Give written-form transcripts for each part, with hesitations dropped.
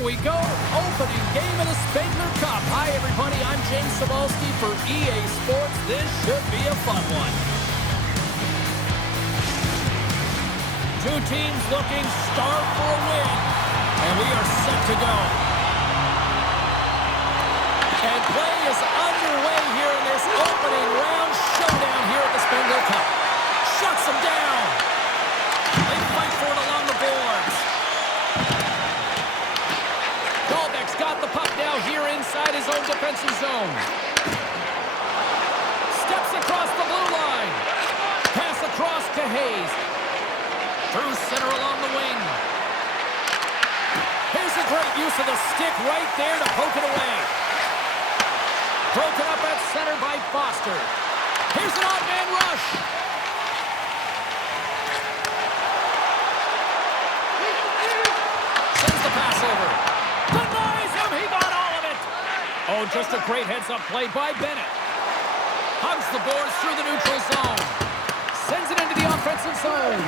we go. Opening game of the Spengler Cup. Hi, everybody. I'm James Cebulski for EA Sports. This should be a fun one. Two teams looking starved for a win. And we are set to go. And play is underway here in this opening round showdown here at the Spengler Cup. Shuts them down. They fight for it along the boards. Dahlbeck's got the puck now here inside his own defensive zone. Steps across the blue line. Pass across to Hayes. Through center along the wing. Here's a great use of the stick right there to poke it away. Broken up at center by Foster. Here's an odd man rush. Sends the pass over. Denies him. He got all of it. Oh, just a great heads-up play by Bennett. Hugs the boards through the neutral zone. Sends it into the offensive zone.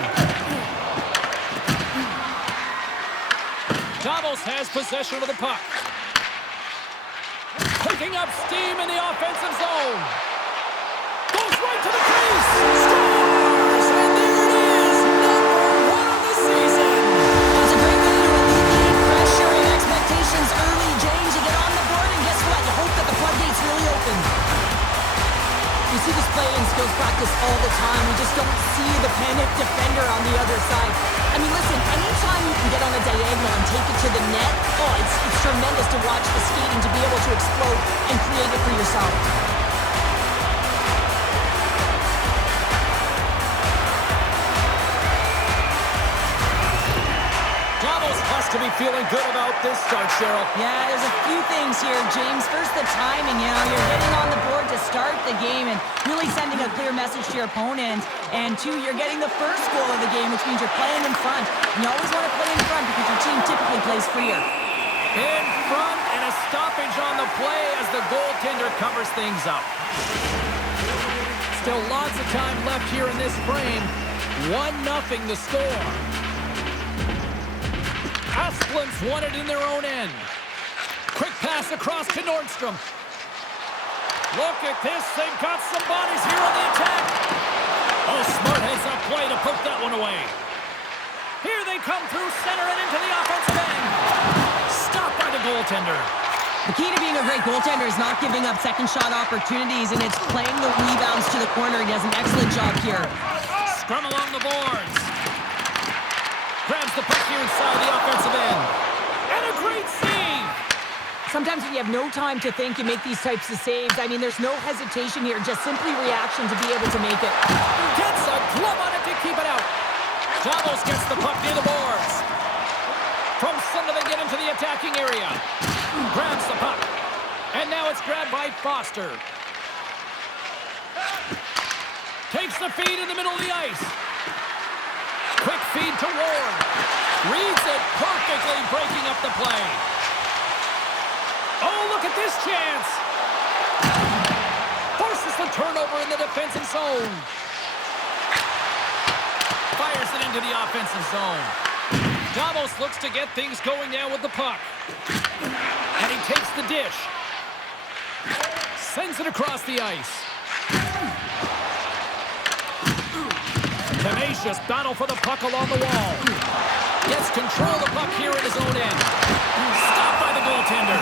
Davos has possession of the puck. Picking up steam in the offensive zone. Goes right to the crease. Scores! And there it is. #1 of the season. It's a great way to alleviate pressure and expectations early, James. You get on the board, and guess what? You hope that the floodgates really open. We see this play in skills practice all the time. We just don't see the panicked defender on the other side. I mean, listen, anytime you can get on a diagonal and take it to the net, oh, it's tremendous to watch the skating to be able to explode and create it for yourself. Davos has to be feeling good about this start, Cheryl. Yeah, there's a few things here, James. First, the timing. You know, you're getting on the board to start the game and really sending a clear message to your opponent. And two, you're getting the first goal of the game, which means you're playing in front. And you always want to play in front because your team typically plays freer. In front and a stoppage on the play as the goaltender covers things up. Still lots of time left here in this frame. 1-0 the score. Asplund's won it in their own end. Quick pass across to Nordstrom. Look at this. They've got some bodies here on the attack. Oh, smart heads-up play to poke that one away. Here they come through center and into the offensive end. Stopped by the goaltender. The key to being a great goaltender is not giving up second shot opportunities, and it's playing the rebounds to the corner. He does an excellent job here. Scrum along the boards. Grabs the puck here inside the offensive end. And a great save. Sometimes when you have no time to think, you make these types of saves. I mean, there's no hesitation here, just simply reaction to be able to make it. Gets a glove on it to keep it out. Davos gets the puck near the boards. From center they get into the attacking area. Grabs the puck. And now it's grabbed by Foster. Takes the feed in the middle of the ice. Quick feed to Ward. Reads it perfectly, breaking up the play. Oh, look at this chance. Forces the turnover in the defensive zone. Fires it into the offensive zone. Davos looks to get things going now with the puck. And he takes the dish. Sends it across the ice. Tenacious battle for the puck along the wall. Gets control of the puck here in his own end. Stopped by the goaltender.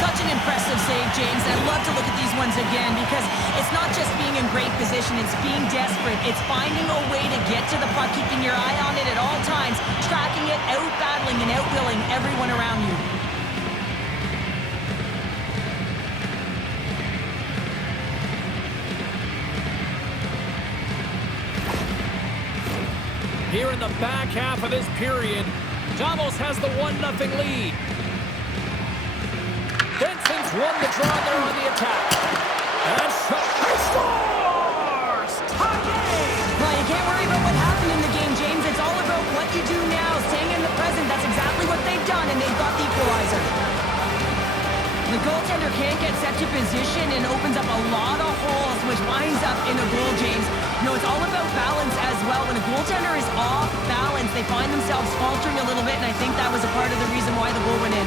Such an impressive save, James. I'd love to look at these ones again because it's not just being in great position, it's being desperate. It's finding a way to get to the puck, keeping your eye on it at all times, tracking it, out-battling and out-willing everyone around you. Here in the back half of this period, Davos has the 1-0 lead. Benson's won the draw there on the attack. And scores! Tie game! Well, you can't worry about what happened in the game, James. It's all about what you do now, staying in the present. That's exactly what they've done, and they've got the equalizer. The goaltender can't get set to position and opens up a lot of holes, which winds up in a goal, James. You know, it's all about balance as well. When a goaltender is off balance, They find themselves faltering a little bit, and I think that was a part of the reason why the goal went in.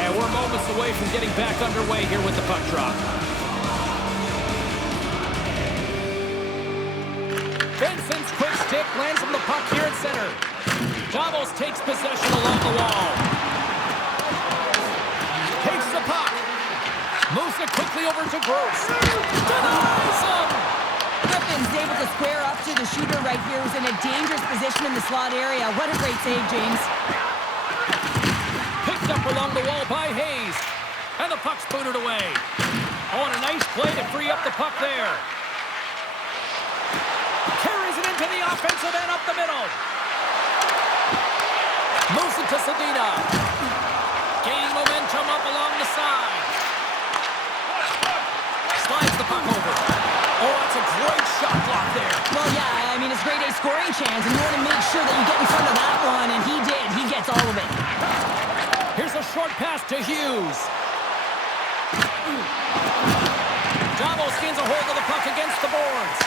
And we're moments away from getting back underway here with the puck drop. Benson's quick stick lands him the puck here at center. Davos takes possession along the wall. Takes the puck. Moves it quickly over to Gross. Denies him! Griffin's able to square up to the shooter right here, who's in a dangerous position in the slot area. What a great save, James. Picked up along the wall by Hayes. And the puck's booted away. Oh, and a nice play to free up the puck there. Carries it into the offensive end up the middle. Moves it to Sedina. Gaining momentum up along the side. Slides the puck over. Oh, that's a great shot block there. Well, yeah, I mean, it's grade A scoring chance, and you want to make sure that you get in front of that one, and he did. He gets all of it. Here's a short pass to Hughes. Davos gains a hold of the puck against the boards.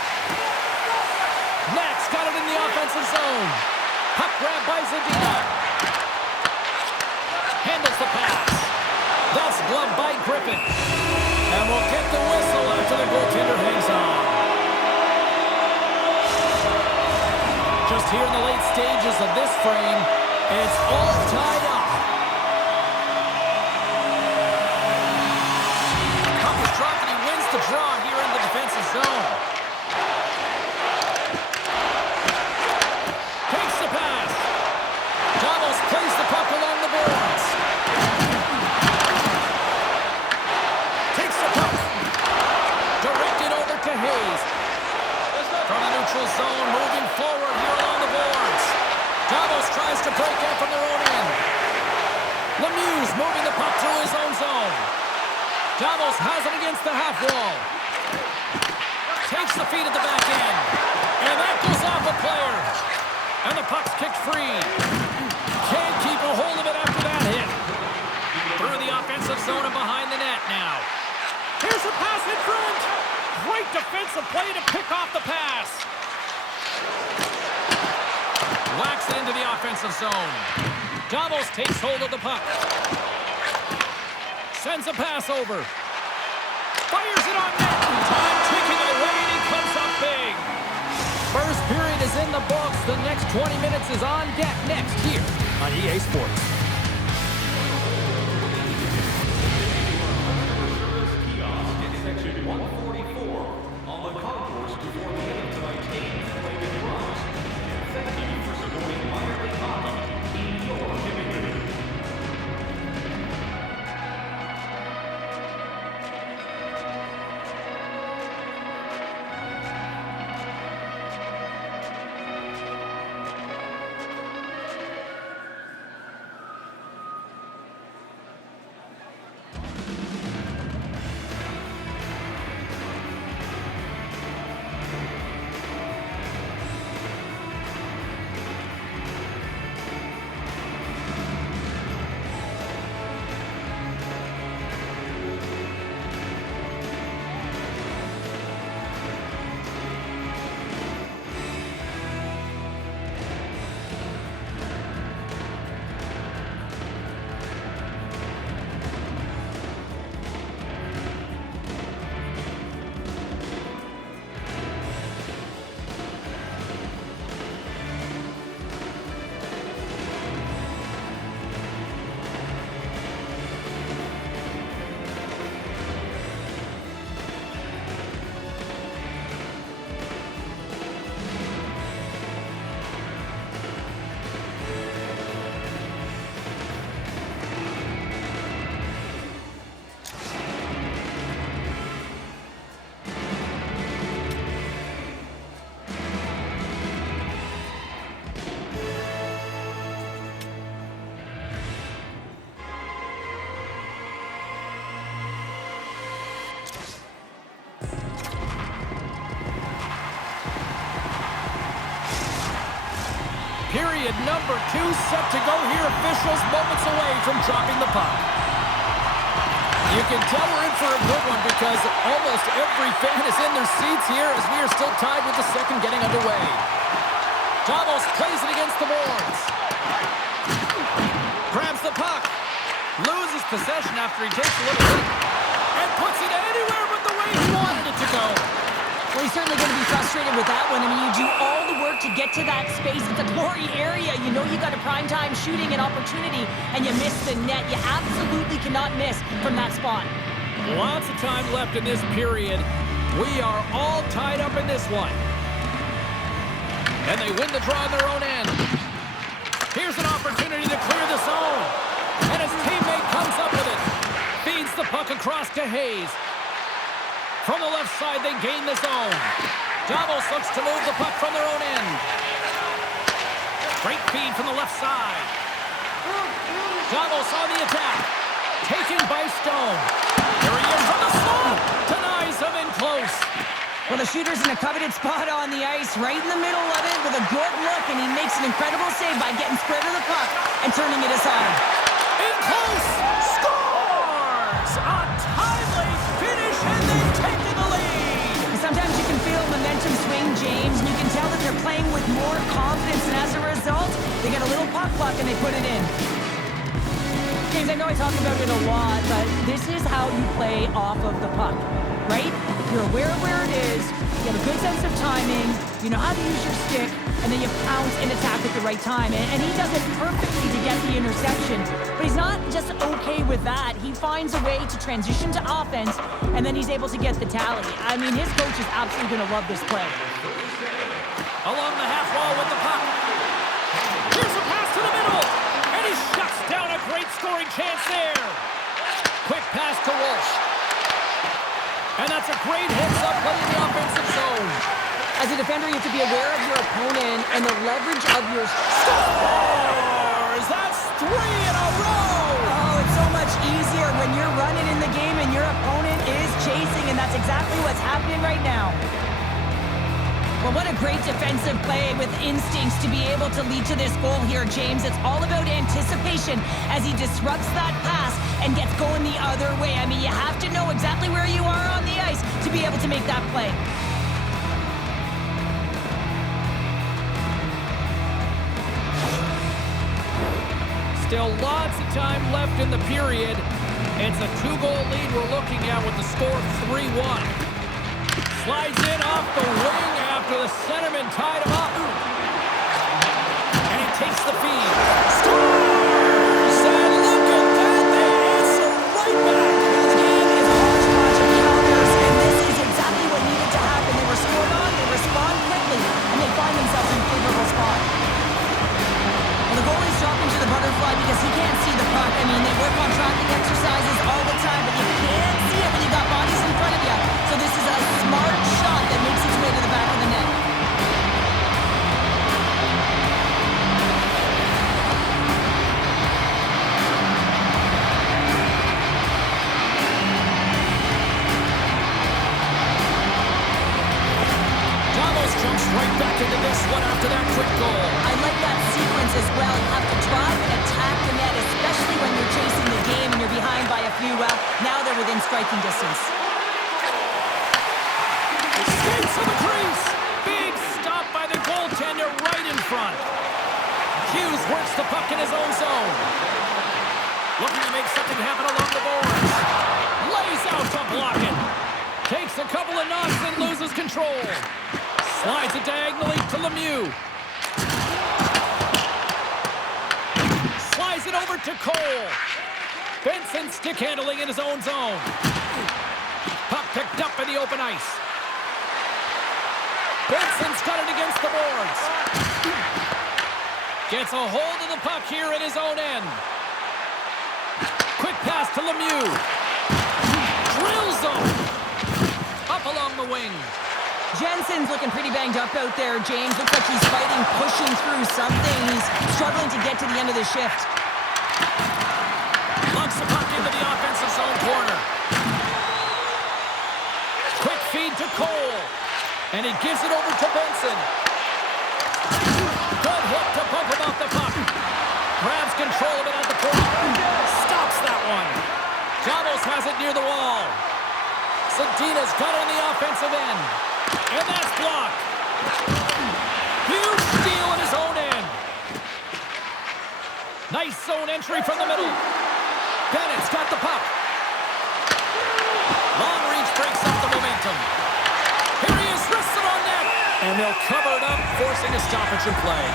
Next, got it in the offensive zone. Puck grab by Zadina. Handles the pass. That's gloved by Griffen. And we'll get the whistle after the goaltender hangs on. Just here in the late stages of this frame, it's all tied up. Puck is dropped and he wins the draw here in the defensive zone. Takes the pass. Davos plays the puck along the boards. Takes the puck. Directed over to Hayes. From the neutral zone, moving forward here along the boards. Davos tries to break in from their own end. Lemieux moving the puck through his own zone. Davos has it against the half wall. Takes the feed at the back end. And that goes off a player. And the puck's kicked free. Can't keep a hold of it after that hit. Through the offensive zone and behind the net now. Here's a pass in front. Great defensive play to pick off the pass. Whacks it into the offensive zone. Davos takes hold of the puck. Sends a pass over. Fires it on net. Time ticking away and he comes up big. First period is in the books. The next 20 minutes is on deck next here on EA Sports. Section 144 on the concourse before the end of tonight's game played in bronze. Thank you for supporting minor league hockey in your community. Period number 2 set to go here. Officials moments away from dropping the puck. You can tell we're in for a good one because almost every fan is in their seats here as we are still tied with the second getting underway. Davos plays it against the boards. Grabs the puck. Loses possession after he takes a little hit. And puts it anywhere but the way he wanted it to go. Well, he's certainly going to be frustrated with that one. I mean, you do all the work to get to that space. It's a glory area. You know you got a primetime shooting and opportunity, and you miss the net. You absolutely cannot miss from that spot. Lots of time left in this period. We are all tied up in this one. And they win the draw on their own end. Here's an opportunity to clear the zone. And his teammate comes up with it. Feeds the puck across to Hayes. From the left side, they gain the zone. Davos looks to move the puck from their own end. Great feed from the left side. Davos on the attack. Taken by Stone. Here he is from the slot. Denies him in close. Well, the shooter's in a coveted spot on the ice, right in the middle of it with a good look, and he makes an incredible save by getting square to the puck and turning it aside. In close. Scores! A timely finish, and they've taken the lead. Sometimes you can feel momentum swing, James, and you can tell that they're playing with more confidence, and as a result, they get a little puck luck and they put it in. James, I know I talk about it a lot, but this is how you play off of the puck, right? You're aware of where it is, you have a good sense of timing, you know how to use your stick, and then you pounce and attack at the right time. And he does it perfectly to get the interception. But he's not just okay with that. He finds a way to transition to offense, and then he's able to get the tally. I mean, his coach is absolutely going to love this play. Along the half wall with the puck. Here's a pass to the middle. And he shuts down a great scoring chance there. Quick pass to Walsh. And that's a great heads-up play in the offensive zone. As a defender, you have to be aware of your opponent and the leverage of your... Scores! That's 3 in a row! Oh, it's so much easier when you're running in the game and your opponent is chasing, and that's exactly what's happening right now. Well, what a great defensive play with instincts to be able to lead to this goal here, James. It's all about anticipation as he disrupts that pass and gets going the other way. I mean, you have to know exactly where you are on the ice to be able to make that play. Still lots of time left in the period. It's a 2-goal lead we're looking at with the score of 3-1. Slides in off the wing after the centerman tied him up. And he takes the feed. Scores! And look at that, they answer right back. The game is a hodgepodge of counters, and this is exactly what needed to happen. They were scored on, they respond quickly, and they find themselves in a favorable spot. Well, the goalie's dropping to the butterfly because he can't see the puck. I mean, they work on tracking exercises all the time, but you can't see it when you got bodies in front of you. So this is a smart shot that makes its way to the back of the net. Davos jumps right back into this one after that quick goal. I like that sequence as well. You have to drive and attack the net, especially when you're chasing the game and you're behind by a few. Well, now they're within striking distance. Skates to the crease. Big stop by the goaltender right in front. Hughes works the puck in his own zone. Looking to make something happen along the boards. Lays out to block it. Takes a couple of knocks and loses control. Slides it diagonally to Lemieux. Slides it over to Cole. Benson stick handling in his own zone. Puck picked up in the open ice. Benson's got it against the boards. Gets a hold of the puck here in his own end. Quick pass to Lemieux. Drills him. Up along the wing. Jensen's looking pretty banged up out there, James. Looks like he's fighting, pushing through something. He's struggling to get to the end of the shift. Lunks the puck into the offensive zone corner. Quick feed to Cole. And he gives it over to Benson. Good hit to pump has it near the wall. Zadina's got it on the offensive end. And that's blocked. Huge steal in his own end. Nice zone entry from the middle. Bennett's got the puck. Long reach breaks up the momentum. Here he is, wristed on net. And they'll cover it up, forcing a stoppage in play.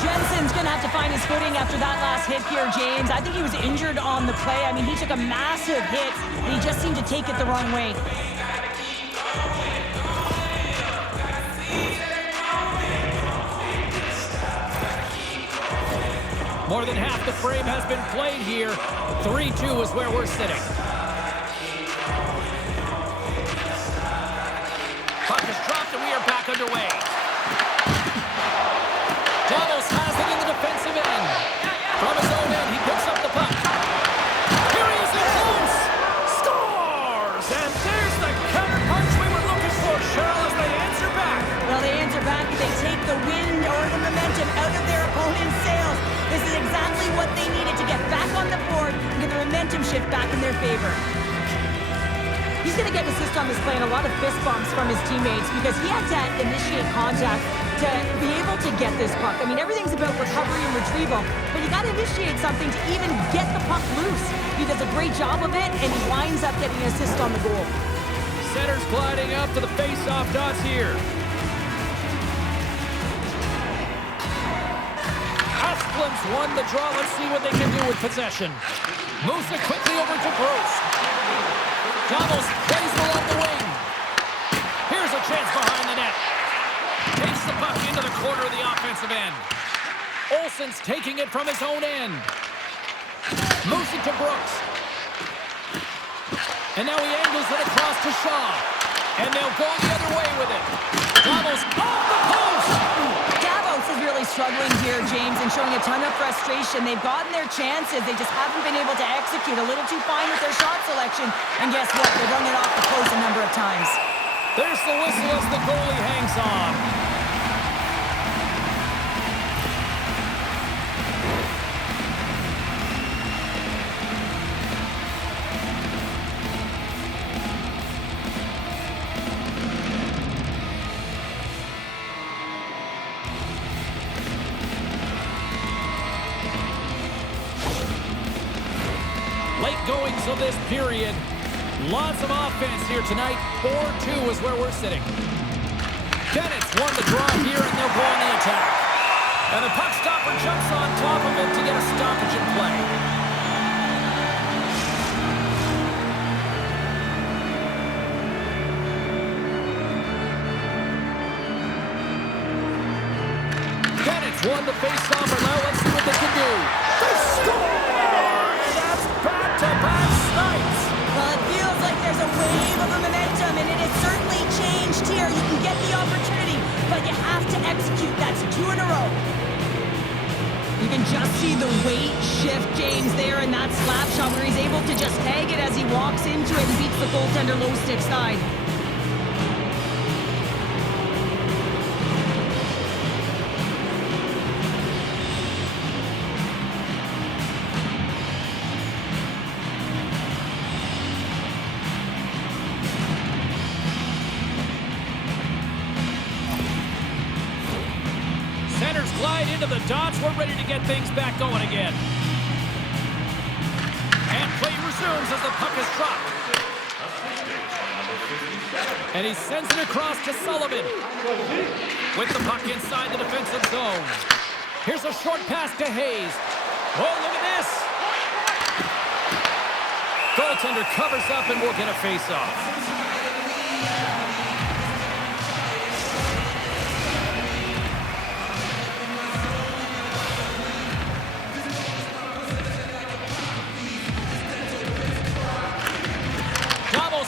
Jensen's going to have to find his footing after that last hit here, James. I think he was injured on the play. I mean, he took a massive hit, and he just seemed to take it the wrong way. More than half the frame has been played here. 3-2 is where we're sitting. Puck is dropped, and we are back underway. Davos has it in the defensive end. From his own end, he picks up the puck. Here he is in close. Scores! And there's the counterpunch we were looking for, Cheryl, as they answer back. Well, they answer back. They take the wind or the momentum out of their opponent's sails. This is exactly what they needed to get back on the board and get the momentum shift back in their favor. He's going to get an assist on this play and a lot of fist bumps from his teammates because he had to initiate contact to be able to get this puck. I mean, everything's about recovery and retrieval, but you got to initiate something to even get the puck loose. He does a great job of it, and he winds up getting an assist on the goal. Center's gliding up to the face-off dots here. Asplund's won the draw. Let's see what they can do with possession. Moves it quickly over to Gross. Davos plays along the wing. Here's a chance behind the net. Takes the puck into the corner of the offensive end. Olsen's taking it from his own end. Moves it to Brooks. And now he angles it across to Shaw. And they'll go the other way with it. Davos off the post! Davos is really struggling here, James, and showing a ton of frustration. They've gotten their chances. They just haven't been able to execute. A little too fine with their shot selection. And guess what? They've run it off the post a number of times. There's the whistle as the goalie hangs on. Late goings of this period. Lots of offense here tonight. 4-2 is where we're sitting. Bennett's won the draw here, and they'll go on the attack. And the puck stopper jumps on top of it to get a stoppage in play. Bennett's won the face-off, and now let's see what they can do. They score! And that's back-to-back snipes. Well, it feels like there's a wave of momentum, and it has certainly changed here. You can get the opportunity, but you have to execute. That's 2 in a row. You can just see the weight shift, James, there in that slap shot where he's able to just tag it as he walks into it and beats the goaltender low stick side. Glide into the dots. We're ready to get things back going again. And play resumes as the puck is dropped. And he sends it across to Sullivan. With the puck inside the defensive zone. Here's a short pass to Hayes. Oh, look at this. Goaltender covers up and we'll get a face-off.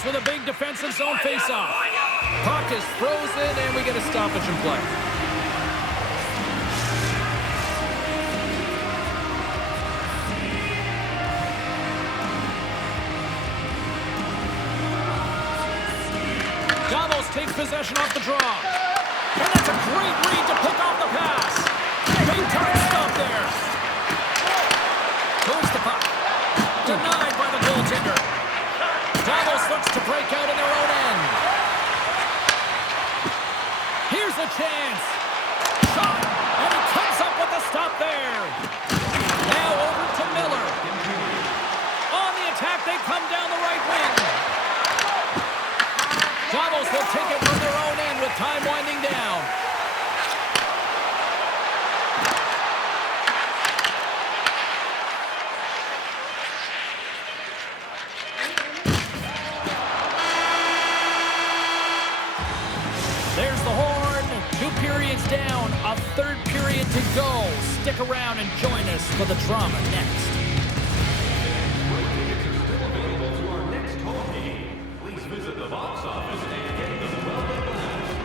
With a big defensive zone face-off. Puck is frozen, and we get a stoppage in play. Davos takes possession off the draw. And that's a great read to pick off the pass. Big time stop there. the puck. Denied by the goaltender. Davos looks to break out in their own end. Here's a chance. Shot, and he comes up with the stop there. Now over to Miller. On the attack, they come down the right wing. Davos will take it from their own end with time winding down. There's the horn. 2 periods down. A third period to go. Stick around and join us for the drama next. Tickets are still available to our next home game. Please visit the box office and get them well advanced.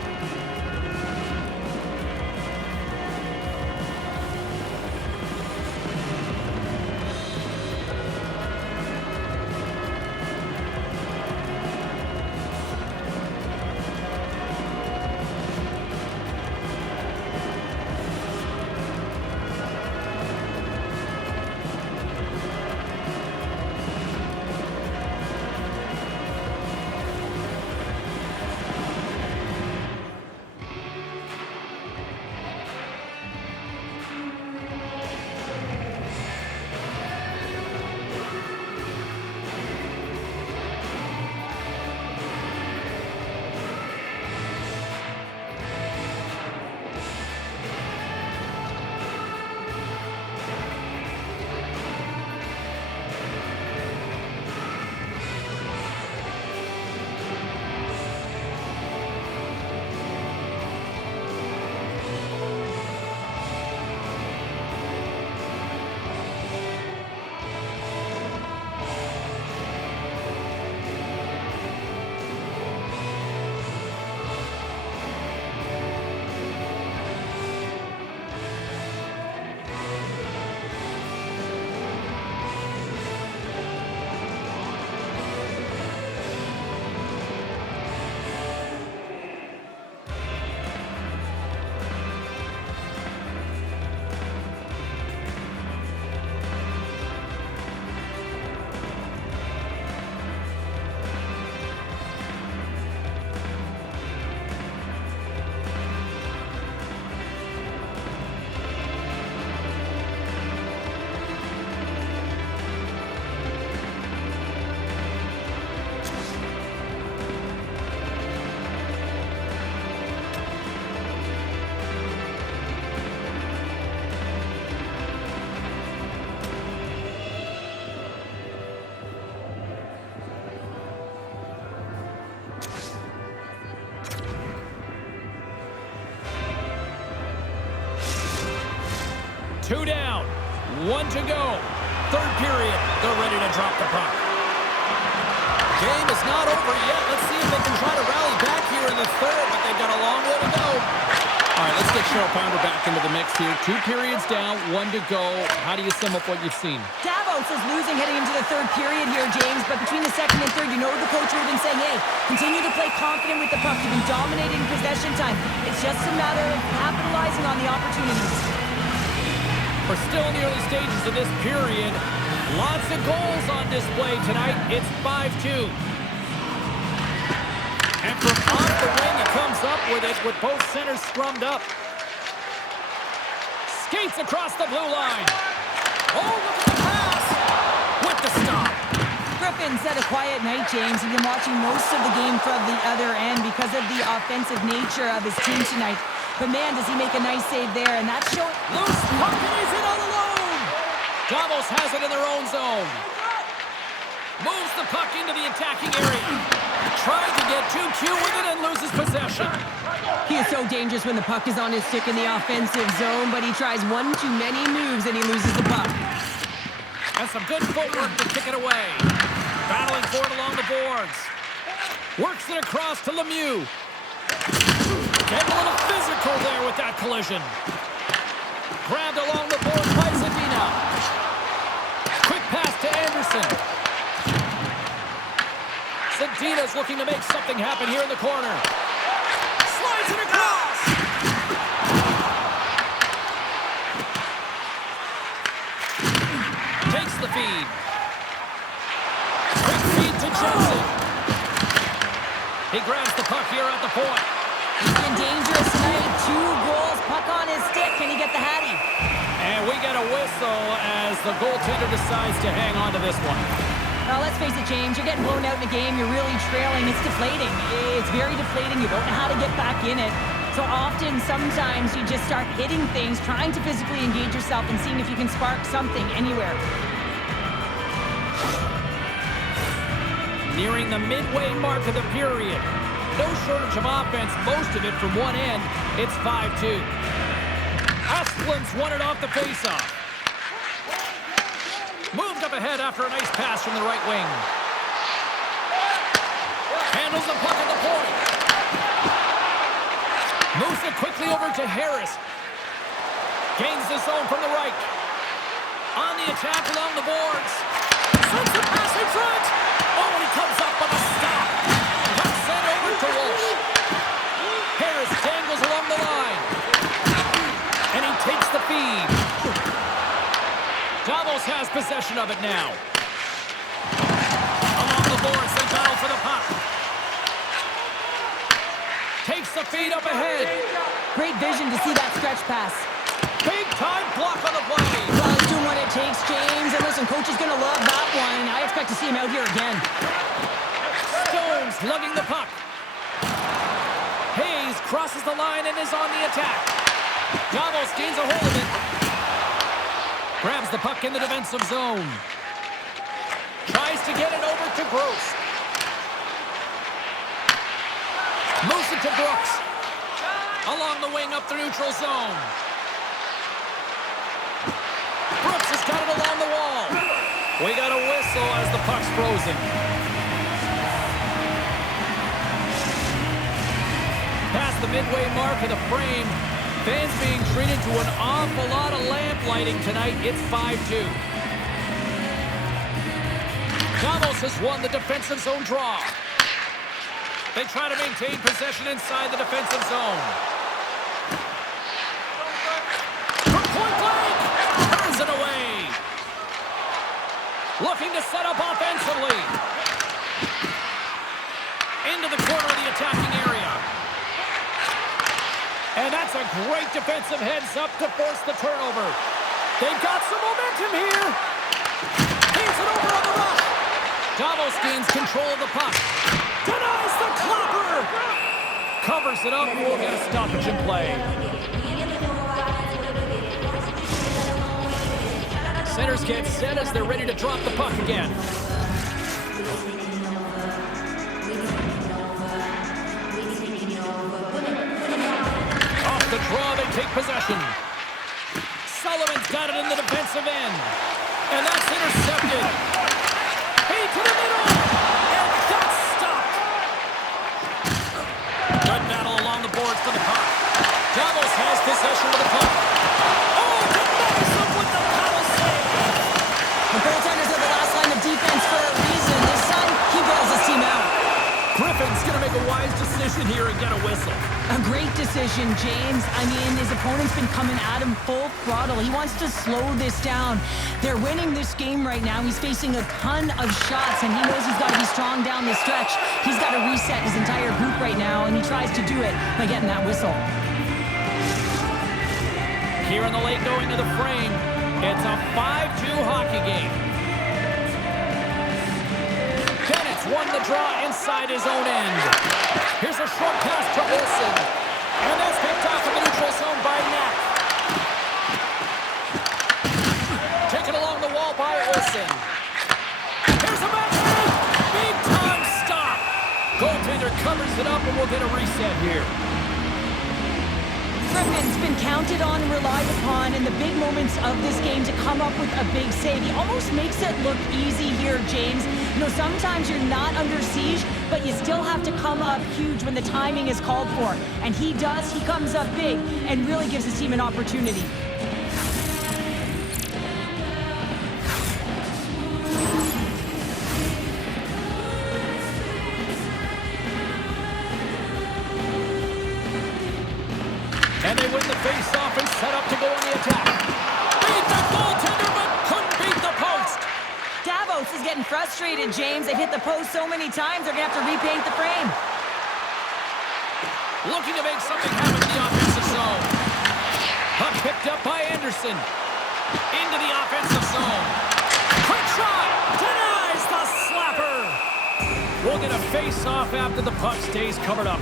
Two down, 1 to go. Third period, they're ready to drop the puck. Game is not over yet. Let's see if they can try to rally back here in the third, but they've got a long way to go. All right, let's get Cheryl Pounder back into the mix here. 2 periods down, 1 to go. How do you sum up what you've seen? Davos is losing heading into the third period here, James, but between the second and third, you know the coach would have been saying, hey, continue to play confident with the puck. You've been dominating possession time. It's just a matter of capitalizing on the opportunities. We're still in the early stages of this period. Lots of goals on display tonight. It's 5-2. And from off the wing, he comes up with it with both centers scrummed up. Skates across the blue line. Oh, look at the pass! With the stop. Griffin's had a quiet night, James. He's been watching most of the game from the other end because of the offensive nature of his team tonight. But man, does he make a nice save there, and that's showing. Loose puck, and he's in all alone. Davos has it in their own zone. Moves the puck into the attacking area. Tries to get too cute with it and loses possession. He is so dangerous when the puck is on his stick in the offensive zone, but he tries one too many moves and he loses the puck. And some good footwork to kick it away. Battling for it along the boards. Works it across to Lemieux. Getting a little physical there with that collision. Grabbed along the board by Zadina. Quick pass to Anderson. Zadina's looking to make something happen here in the corner. Slides it across. Takes the feed. Quick feed to Jensen. He grabs the puck here at the point. He's been dangerous tonight. 2 goals, puck on his stick. Can he get the hattie? And we get a whistle as the goaltender decides to hang on to this one. Well, let's face it, James. You're getting blown out in the game. You're really trailing. It's deflating. It's very deflating. You don't know how to get back in it. So often, sometimes you just start hitting things, trying to physically engage yourself and seeing if you can spark something anywhere. Nearing the midway mark of the period. No shortage of offense, most of it from one end. It's 5-2. Asplund's won it off the faceoff. Moved up ahead after a nice pass from the right wing. Handles the puck at the point. Moves it quickly over to Harris. Gains the zone from the right. On the attack along the boards. Sends a pass in front. Oh, and he comes up on a stop. Puck sent over to Walsh. Harris dangles along the line. And he takes the feed. Davos has possession of it now. Along the boards, they battle for the puck. Takes the feed up ahead. Great vision to see that stretch pass. Big time block on the play. Well, he's doing what it takes, James. And listen, coach is going to love that one. I expect to see him out here again. Stones lugging the puck. Hayes crosses the line and is on the attack. Davos gains a hold of it. Grabs the puck in the defensive zone. Tries to get it over to Gross. Moves it to Brooks. Along the wing up the neutral zone. Brooks has got it along the wall. We got a whistle as the puck's frozen. Past the midway mark of the frame. Fans being treated to an awful lot of lamp lighting tonight. It's 5-2. Davos has won the defensive zone draw. They try to maintain possession inside the defensive zone. From point blank, turns it away. Looking to set up offensively. Into the corner of the attacking area. And that's a great defensive heads-up to force the turnover. They've got some momentum here. Feeds it over on the rush. Davos gains control of the puck. Denies the clopper. Covers it up and will get a stoppage in play. Centers get set as they're ready to drop the puck again. The draw, they take possession. Sullivan's got it in the defensive end. And that's intercepted. Feed to the middle. And that's stopped. Good battle along the boards for the puck. Davos has possession of the puck. Oh, denies him with the power save. The goaltenders are the last line of defense for a reason. This time, he bails his team out. Griffin's going to make a wise decision here and get a whistle. A great decision, James. I mean, his opponent's been coming at him full throttle. He wants to slow this down. They're winning this game right now. He's facing a ton of shots, and he knows he's got to be strong down the stretch. He's got to reset his entire group right now, and he tries to do it by getting that whistle. Here in the late going to the frame, it's a 5-2 hockey game. Bennett's won the draw inside his own end. Here's a short pass to Olsen. And that's picked off in the neutral zone by Knapp. Taken along the wall by Olsen. Here's a back. Big time stop. Goaltender covers it up and we'll get a reset here. Griffin's been counted on and relied upon in the big moments of this game to come up with a big save. He almost makes it look easy here, James. You know, sometimes you're not under siege, but you still have to come up huge when the timing is called for. And he does. He comes up big and really gives his team an opportunity. And they win the face-off and set up to go on the attack. Beat the goaltender, but couldn't beat the post. getting frustrated, James. They've hit the post so many times, they're going to have to repaint the frame. Looking to make something happen in the offensive zone. Puck picked up by Anderson. Into the offensive zone. Quick shot! Denies the slapper! We'll get a face-off after the puck stays covered up.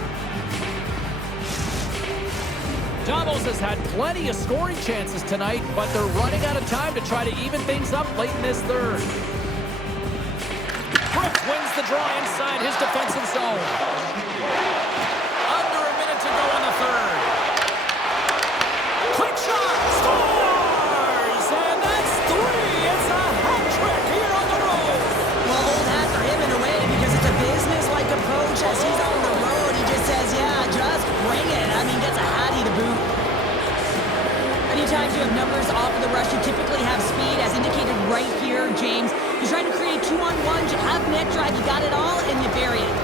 Davos has had plenty of scoring chances tonight, but they're running out of time to try to even things up late in this third. Gruppe wins the draw inside his defensive zone. Under a minute to go in the third. Quick shot! Scores! And that's 3! It's a hat trick here on the road! Well, old hat for him in a way because it's a business-like approach. As he's on the road, he just says, yeah, just bring it. I mean, gets a hattie to boot. Anytime you have numbers off of the rush, you typically have speed, as indicated right here, James. You're trying to create 2-on-1, you have net drive, you got it all, and you bury it.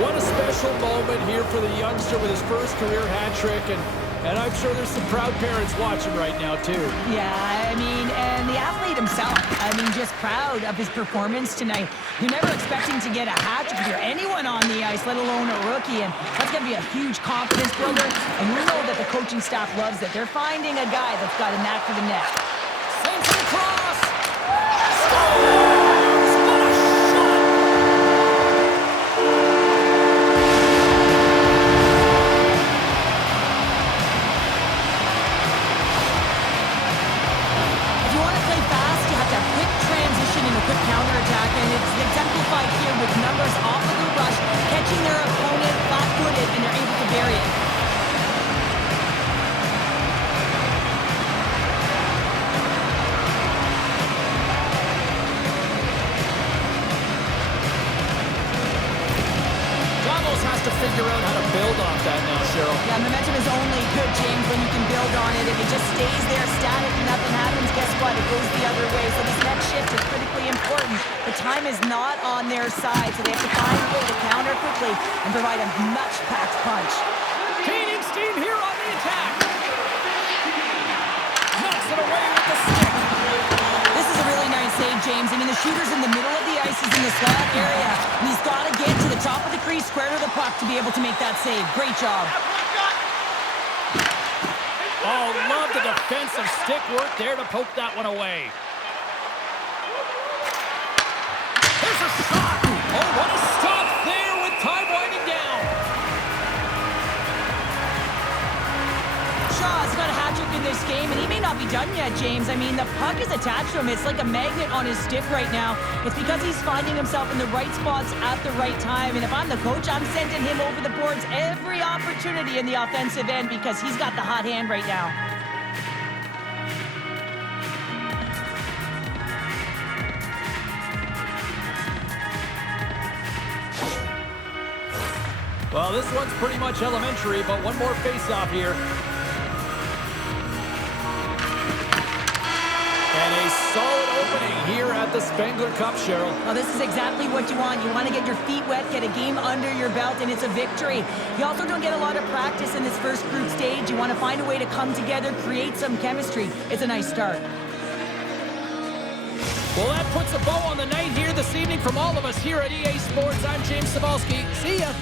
What a special moment here for the youngster with his first career hat trick, and I'm sure there's some proud parents watching right now, too. Yeah, I mean, and the athlete himself, I mean, just proud of his performance tonight. You're never expecting to get a hat trick if you're anyone on the ice, let alone a rookie, and that's going to be a huge confidence builder, and you know that the coaching staff loves it. They're finding a guy that's got a knack for the net. Sends it across! Scores! What a shot! If you want to play fast, you have to have quick transition and a quick counterattack, and it's exemplified here with numbers off of the rush, catching their opponent flat-footed, and they're able to bury it. Davos has to figure out how to build off that now, Cheryl. Yeah, momentum is only good, James, when you can build on it. If it just stays there static and nothing happens, guess what? It goes the other way. So this next shift is critically important. The time is not on their side, so they have to find a way to counter quickly and provide a much-packed punch. Gaining steam here on the attack. Knocks it away with the stick. This is a really nice save, James. I mean, the shooter's in the middle of the ice. He's in the slot area, and he's got to get to the top of the crease, square to the puck to be able to make that save. Great job. Oh, love the defensive stick work there to poke that one away. There's a shot. Oh, what a stop there with time winding down. Shaw's got a hat trick in this game, and he may not be done yet, James. I mean, the puck is attached to him. It's like a magnet on his stick right now. It's because he's finding himself in the right spots at the right time. And if I'm the coach, I'm sending him over the boards every opportunity in the offensive end because he's got the hot hand right now. Well, this one's pretty much elementary, but one more face-off here. And a solid opening here at the Spengler Cup, Cheryl. Well, this is exactly what you want. You want to get your feet wet, get a game under your belt, and it's a victory. You also don't get a lot of practice in this first group stage. You want to find a way to come together, create some chemistry. It's a nice start. Well, that puts a bow on the night here this evening from all of us here at EA Sports. I'm James Cebulski. See ya.